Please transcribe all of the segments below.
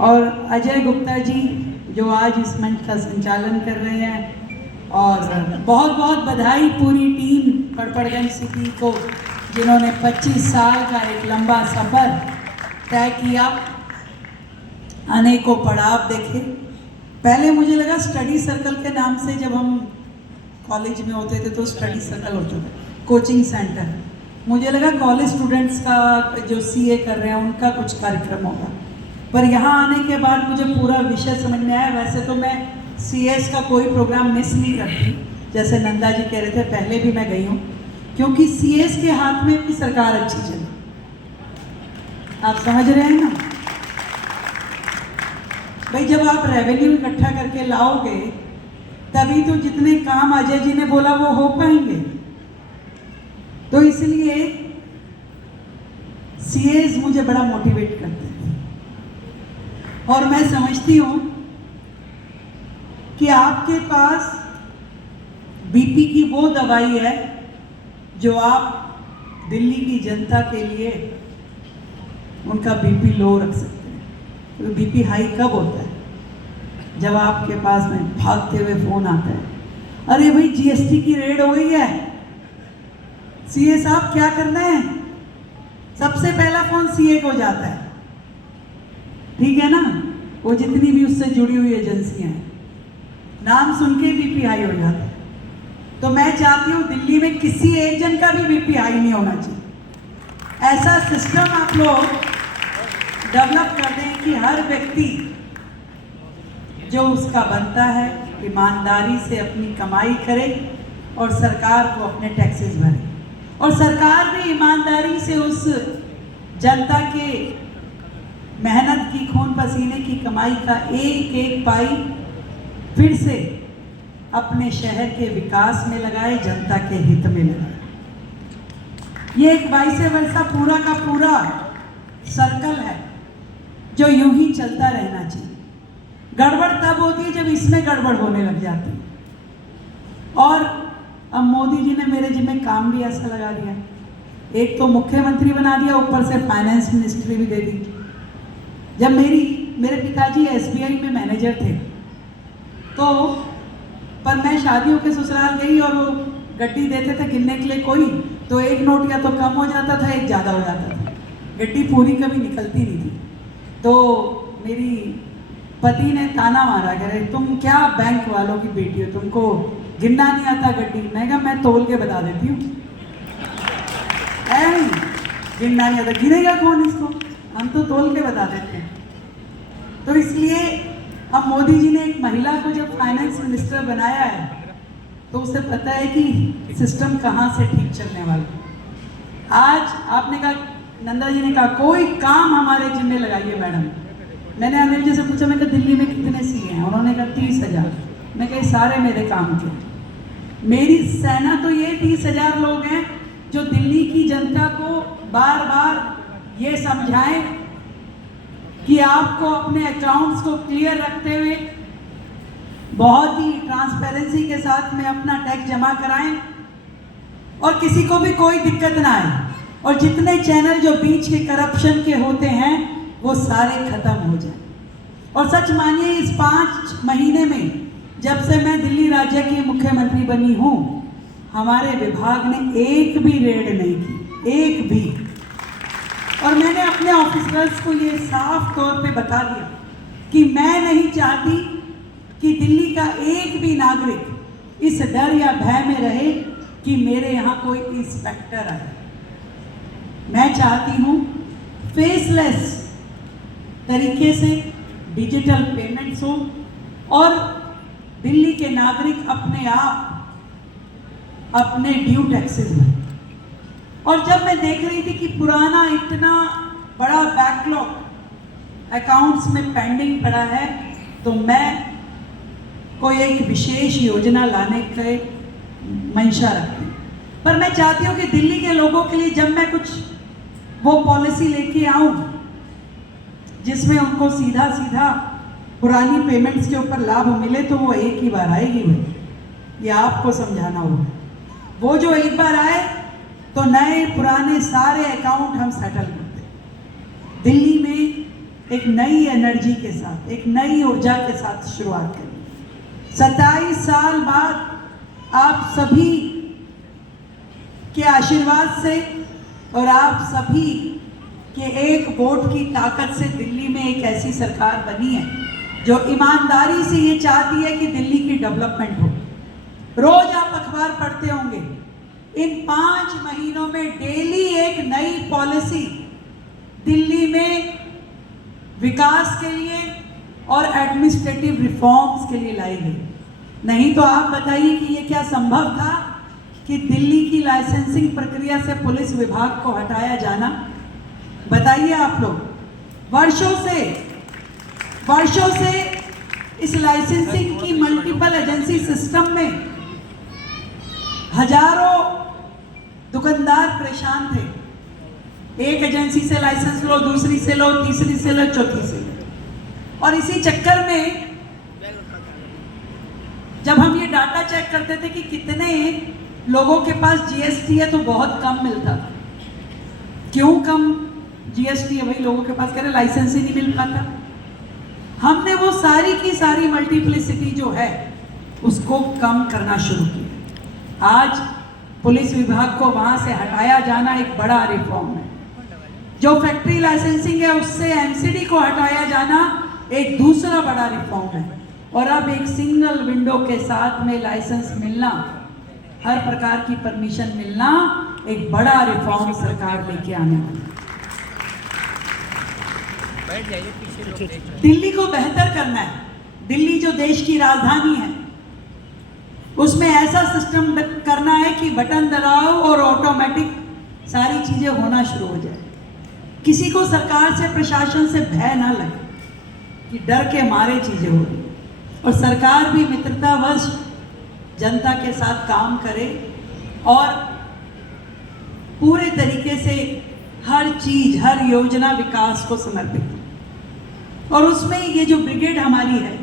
और अजय गुप्ता जी जो आज इस मंच का संचालन कर रहे हैं, और बहुत बहुत बधाई पूरी टीम कड़पड़गंज सिटी को जिन्होंने 25 साल का एक लंबा सफ़र तय किया, अनेकों पड़ाव देखे। पहले मुझे लगा स्टडी सर्कल के नाम से, जब हम कॉलेज में होते थे तो स्टडी सर्कल होता था, कोचिंग सेंटर, मुझे लगा कॉलेज स्टूडेंट्स का जो सीए कर रहे हैं उनका कुछ कार्यक्रम होगा, पर यहाँ आने के बाद मुझे पूरा विषय समझ में आया। वैसे तो मैं सीएस का कोई प्रोग्राम मिस नहीं करती, जैसे नंदा जी कह रहे थे, पहले भी मैं गई हूँ, क्योंकि सीएस के हाथ में भी सरकार अच्छी चले। आप समझ रहे हैं ना भाई, जब आप रेवेन्यू इकट्ठा करके लाओगे तभी तो जितने काम अजय जी ने बोला वो हो पाएंगे। तो इसलिए सीएस मुझे बड़ा मोटिवेट करते हैं, और मैं समझती हूँ कि आपके पास बीपी की वो दवाई है जो आप दिल्ली की जनता के लिए उनका बीपी लो रख सकते हैं। तो बीपी हाई कब होता है? जब आपके पास में भागते हुए फोन आता है, अरे भाई जीएसटी की रेड हो गई है, सीए साहब क्या करना है, सबसे पहला फोन सीए को जाता है, ठीक है ना। वो जितनी भी उससे जुड़ी हुई एजेंसियां हैं, नाम सुन के बीपी हाई हो जाता है। तो मैं चाहती हूँ दिल्ली में किसी एक जन का भी बीपी हाई नहीं होना चाहिए। ऐसा सिस्टम आप लोग डेवलप कर दें कि हर व्यक्ति जो उसका बनता है ईमानदारी से अपनी कमाई करे और सरकार को अपने टैक्सेस भरे, और सरकार भी ईमानदारी से उस जनता के मेहनत की, खून पसीने की कमाई का एक एक पाई फिर से अपने शहर के विकास में लगाए, जनता के हित में लगाए। ये एक वाइस वर्सा पूरा का पूरा सर्कल है जो यूं ही चलता रहना चाहिए। गड़बड़ तब होती है जब इसमें गड़बड़ होने लग जाती है। और अब मोदी जी ने मेरे जिम्मे काम भी ऐसा लगा दिया, एक तो मुख्यमंत्री बना दिया, ऊपर से फाइनेंस मिनिस्ट्री भी दे दी। जब मेरे पिताजी एसबीआई में मैनेजर थे, तो पर मैं शादियों के ससुराल गई और वो गड्डी देते थे गिनने के लिए कोई, तो एक नोट या तो कम हो जाता था, एक ज़्यादा हो जाता था, गड्डी पूरी कभी निकलती नहीं थी। तो मेरी पति ने ताना मारा, कह रहे तुम क्या बैंक वालों की बेटी हो, तुमको गिनना नहीं आता गड्डी। मैं कहा मैं तोल के बता देती हूँ, गिनना नहीं आता, गिनेगा कौन इसको, हम तो तोल के बता देते हैं। तो इसलिए अब मोदी जी ने एक महिला को जब फाइनेंस मिनिस्टर बनाया है, तो उसे पता है कि सिस्टम कहाँ से ठीक चलने वाला। आज आपने कहा, नंदा जी ने कहा कोई काम हमारे जिम्मे लगाइए मैडम। मैंने अनिल जी से पूछा, मैं कहा दिल्ली में कितने सीए हैं? उन्होंने कहा 30,000। मैं कहा सारे मेरे काम के, मेरी सेना तो ये 30,000 लोग हैं जो दिल्ली की जनता को बार बार ये समझाएं कि आपको अपने अकाउंट्स को क्लियर रखते हुए बहुत ही ट्रांसपेरेंसी के साथ में अपना टैक्स जमा कराएं और किसी को भी कोई दिक्कत ना आए, और जितने चैनल जो बीच के करप्शन के होते हैं वो सारे खत्म हो जाए। और सच मानिए, इस 5 महीने में जब से मैं दिल्ली राज्य की मुख्यमंत्री बनी हूँ, हमारे विभाग ने एक भी रेड नहीं की, एक भी। और मैंने अपने ऑफिसर्स को ये साफ तौर पे बता दिया कि मैं नहीं चाहती कि दिल्ली का एक भी नागरिक इस डर या भय में रहे कि मेरे यहाँ कोई इंस्पेक्टर आए। मैं चाहती हूँ फेसलेस तरीके से डिजिटल पेमेंट्स हो और दिल्ली के नागरिक अपने आप अपने ड्यू टैक्सेस भरें। और जब मैं देख रही थी कि पुराना इतना बड़ा बैकलॉग अकाउंट्स में पेंडिंग पड़ा है, तो मैं कोई एक विशेष योजना लाने के मंशा रखती हूँ। पर मैं चाहती हूँ कि दिल्ली के लोगों के लिए जब मैं कुछ वो पॉलिसी लेके आऊँ जिसमें उनको सीधा सीधा पुरानी पेमेंट्स के ऊपर लाभ मिले, तो वो एक ही बार आएगी। भाई ये आपको समझाना होगा, वो जो एक बार आए तो नए पुराने सारे अकाउंट हम सेटल करते। दिल्ली में एक नई एनर्जी के साथ, एक नई ऊर्जा के साथ शुरुआत करें। 27 साल बाद आप सभी के आशीर्वाद से और आप सभी के एक वोट की ताकत से दिल्ली में एक ऐसी सरकार बनी है जो ईमानदारी से ये चाहती है कि दिल्ली की डेवलपमेंट हो। रोज आप अखबार पढ़ते होंगे, इन 5 महीनों में डेली एक नई पॉलिसी दिल्ली में विकास के लिए और एडमिनिस्ट्रेटिव रिफॉर्म्स के लिए लाई गई। नहीं तो आप बताइए कि ये क्या संभव था कि दिल्ली की लाइसेंसिंग प्रक्रिया से पुलिस विभाग को हटाया जाना? बताइए आप लोग। वर्षों से इस लाइसेंसिंग की मल्टीपल एजेंसी सिस्टम में हजारों दुकानदार परेशान थे। एक एजेंसी से लाइसेंस लो, दूसरी से लो, तीसरी से लो, चौथी से लो। और इसी चक्कर में जब हम ये डाटा चेक करते थे कि कितने लोगों के पास जीएसटी है, तो बहुत कम मिलता था। क्यों कम जीएसटी है भाई? लोगों के पास कह रहे लाइसेंस ही नहीं मिल पाता। हमने वो सारी की सारी मल्टीप्लिसिटी जो है उसको कम करना शुरू किया। आज पुलिस विभाग को वहां से हटाया जाना एक बड़ा रिफॉर्म है। जो फैक्ट्री लाइसेंसिंग है उससे एमसीडी को हटाया जाना एक दूसरा बड़ा रिफॉर्म है। और अब एक सिंगल विंडो के साथ में लाइसेंस मिलना, हर प्रकार की परमिशन मिलना, एक बड़ा रिफॉर्म सरकार लेके आने वाली। दिल्ली को बेहतर करना है। दिल्ली जो देश की राजधानी है उसमें ऐसा सिस्टम करना है कि बटन दबाओ और ऑटोमेटिक सारी चीजें होना शुरू हो जाए। किसी को सरकार से, प्रशासन से भय ना लगे कि डर के मारे चीजें हो रही, और सरकार भी मित्रतावश जनता के साथ काम करे और पूरे तरीके से हर चीज, हर योजना विकास को समर्पित। और उसमें ये जो ब्रिगेड हमारी है,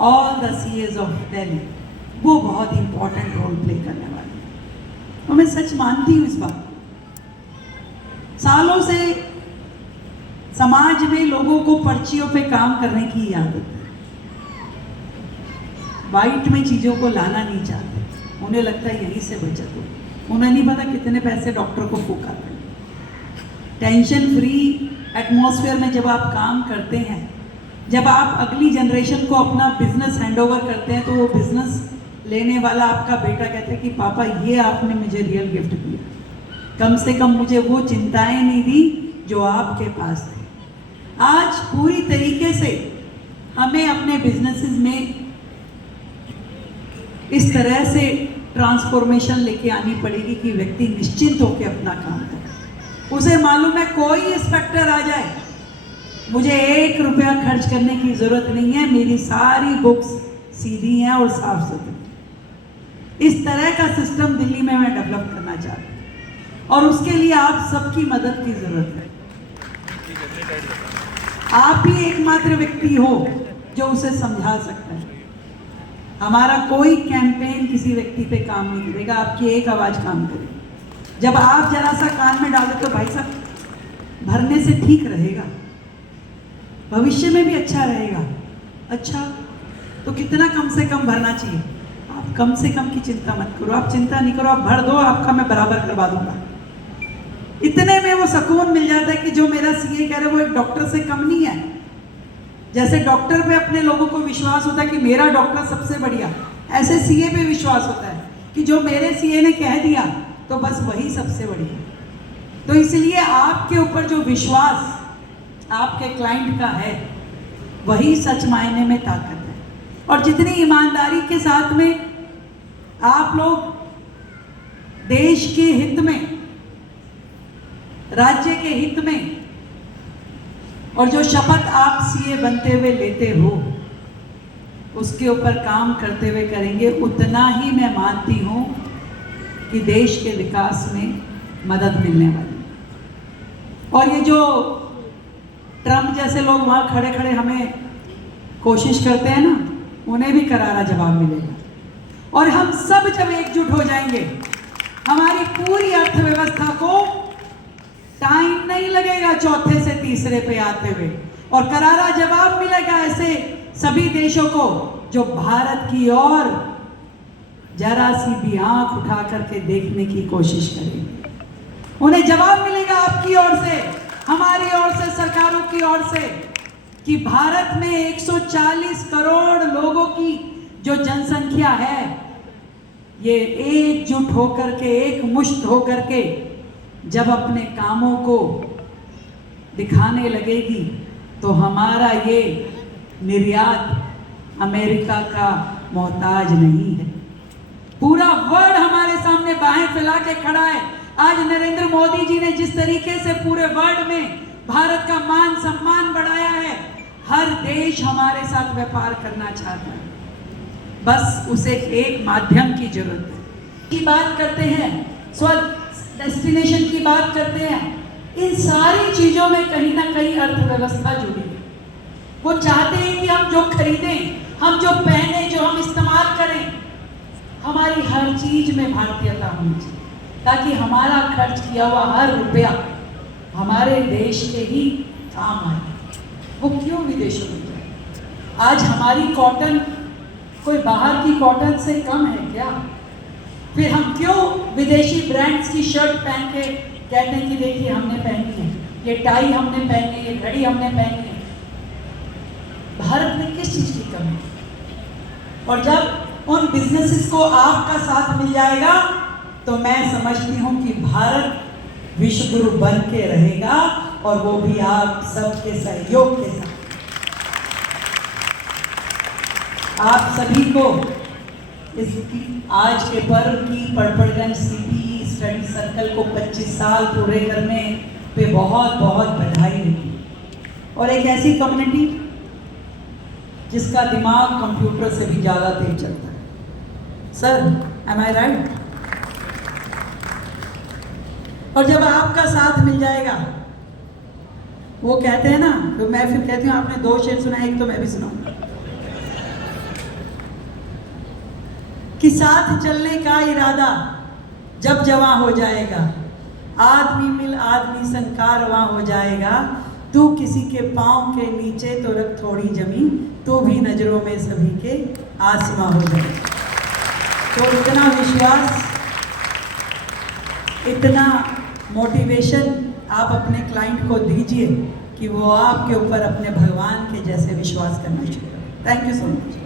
all the CS of Delhi, वो बहुत इंपॉर्टेंट रोल प्ले करने वाली है। और मैं सच मानती हूँ इस बात को। सालों से समाज में लोगों को पर्चियों पे काम करने की आदत है। वाइट में चीज़ों को लाना नहीं चाहते, उन्हें लगता है यहीं से बचत हो। उन्हें नहीं पता कितने पैसे डॉक्टर को फूका है। टेंशन फ्री एटमॉस्फेयर में जब आप काम करते हैं, जब आप अगली जनरेशन को अपना बिजनेस हैंडओवर करते हैं, तो वो बिजनेस लेने वाला आपका बेटा कहता है कि पापा ये आपने मुझे रियल गिफ्ट दिया, कम से कम मुझे वो चिंताएं नहीं दी जो आपके पास थी। आज पूरी तरीके से हमें अपने बिजनेसेस में इस तरह से ट्रांसफॉर्मेशन लेके आनी पड़ेगी कि व्यक्ति निश्चिंत होकर अपना काम करे। उसे मालूम है कोई इंस्पेक्टर आ जाए, मुझे 1 रुपया खर्च करने की जरूरत नहीं है, मेरी सारी बुक्स सीधी हैं और साफ सुथरी। इस तरह का सिस्टम दिल्ली में मैं डेवलप करना चाहती हूँ और उसके लिए आप सबकी मदद की जरूरत है। आप ही एकमात्र व्यक्ति हो जो उसे समझा सकता है। हमारा कोई कैंपेन किसी व्यक्ति पे काम नहीं करेगा, आपकी एक आवाज काम करेगी। जब आप जरा सा कान में डाल देते हो, भाई साहब भरने से ठीक रहेगा, भविष्य में भी अच्छा रहेगा। अच्छा तो कितना कम से कम भरना चाहिए? आप कम से कम की चिंता मत करो, आप चिंता नहीं करो, आप भर दो, आपका मैं बराबर करवा दूंगा। इतने में वो सुकून मिल जाता है कि जो मेरा सीए कह रहे वो एक डॉक्टर से कम नहीं है। जैसे डॉक्टर पे अपने लोगों को विश्वास होता है कि मेरा डॉक्टर सबसे बढ़िया, ऐसे सीए पे विश्वास होता है कि जो मेरे सीए ने कह दिया तो बस वही सबसे बढ़िया। तो इसलिए आपके ऊपर जो विश्वास आपके क्लाइंट का है, वही सच मायने में ताकत है। और जितनी ईमानदारी के साथ में आप लोग देश के हित में, राज्य के हित में, और जो शपथ आप सीए बनते हुए लेते हो उसके ऊपर काम करते हुए करेंगे, उतना ही मैं मानती हूँ कि देश के विकास में मदद मिलने वाली। और ये जो ट्रम्प जैसे लोग वहाँ खड़े खड़े हमें कोशिश करते हैं ना, उन्हें भी करारा जवाब मिलेगा। और हम सब जब एकजुट हो जाएंगे, हमारी पूरी अर्थव्यवस्था को टाइम नहीं लगेगा चौथे से तीसरे पे आते हुए, और करारा जवाब मिलेगा ऐसे सभी देशों को जो भारत की ओर जरा सी भी आंख उठा करके देखने की कोशिश करेंगे। उन्हें जवाब मिलेगा आपकी ओर से, हमारी ओर से, सरकारों की ओर से, कि भारत में 140 करोड़ लोगों की जो जनसंख्या है, ये एकजुट होकर के, एक मुश्त होकर के जब अपने कामों को दिखाने लगेगी तो हमारा ये निर्यात अमेरिका का मोहताज नहीं है। पूरा वर्ल्ड हमारे सामने बाहें फैला के खड़ा है। आज नरेंद्र मोदी जी ने जिस तरीके से पूरे वर्ल्ड में भारत का मान सम्मान बढ़ाया है, हर देश हमारे साथ व्यापार करना चाहता है, बस उसे एक माध्यम की जरूरत है। की बात करते हैं, डेस्टिनेशन की बात करते हैं, इन सारी चीजों में कहीं ना कहीं अर्थव्यवस्था जुड़ी है। वो चाहते हैं कि हम जो खरीदें, हम जो पहने, जो हम इस्तेमाल करें, हमारी हर चीज में भारतीयता होनी चाहिए, ताकि हमारा खर्च किया हुआ हर रुपया हमारे देश के ही काम आए। वो क्यों विदेशों में जाए? आज हमारी कॉटन कोई बाहर की कॉटन से कम है क्या? फिर हम क्यों विदेशी ब्रांड्स की शर्ट पहन के कहते हैं कि देखिए हमने पहनी है, ये टाई हमने पहनी है, ये घड़ी हमने पहनी है? भारत में किस चीज की कमी है? और जब उन बिजनेसेस को आपका साथ मिल जाएगा तो मैं समझती हूं कि भारत विश्व गुरु बन के रहेगा, और वो भी आप सबके सहयोग के साथ। आप सभी को इसकी आज के पर्व की पड़पड़गंज सीपी स्टडी सर्कल को 25 साल पूरे करने पे बहुत बहुत बधाई होगी। और एक ऐसी कम्युनिटी जिसका दिमाग कंप्यूटर से भी ज़्यादा तेज चलता है। सर, एम आई राइट? और जब आपका साथ मिल जाएगा, वो कहते हैं ना, तो मैं फिर कहती हूँ, आपने 2 शेर सुना, एक तो मैं भी सुनाऊंगा, कि साथ चलने का इरादा जब जवां हो जाएगा, आदमी मिल आदमी संकारवां हो जाएगा, तू किसी के पांव के नीचे तो रख थोड़ी जमीन, तो भी नजरों में सभी के आसमां हो जाएगा। तो इतना विश्वास, इतना मोटिवेशन आप अपने क्लाइंट को दीजिए कि वो आपके ऊपर अपने भगवान के जैसे विश्वास करना शुरू करें। Thank you so much.